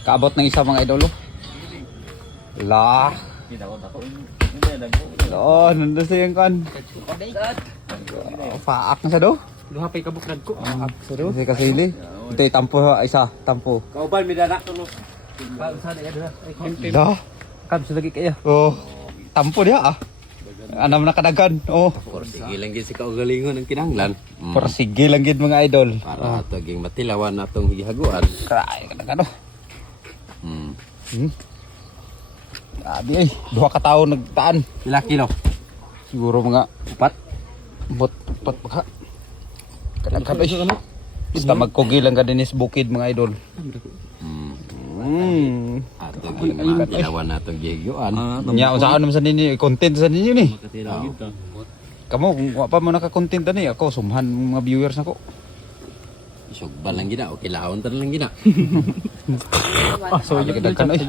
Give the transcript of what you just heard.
Kaabot ng isa mga idolo. La. Oh, nandun sa yung kan. Faak na sa do. Duha pay kabuklad ko. Kasi kasili. Ito yung tampo isa. Tampo. Kauban mi dana tulo. Sa di aduna. La. Kam sa lagi kaya. Oh. Tampo dia ah. Anam na kadagan. Oh. Sige lang gid si kaugalingon ng kinahanglan. Persige lang gid mga idol. Para ato ging matilawan natong gihaguan. Kray kadagan oh. Hmm. Grabe ay. 2 ka tawo nagtaan. Pila kilo? Siguro mga 4. bot baka. Kadagan ay. Basta magkugi lang ka din is bukid mga idol. Ato ging matilawan natong gihaguan. Nya usahan naman sa ninyo, content sa ninyo ni. Matilaw gid. Kamo kung wa pa mo naka-content ani ako sumhan mga viewers nako. Isugban lang gina o kilahon ta lang gina. So, dagkan ay.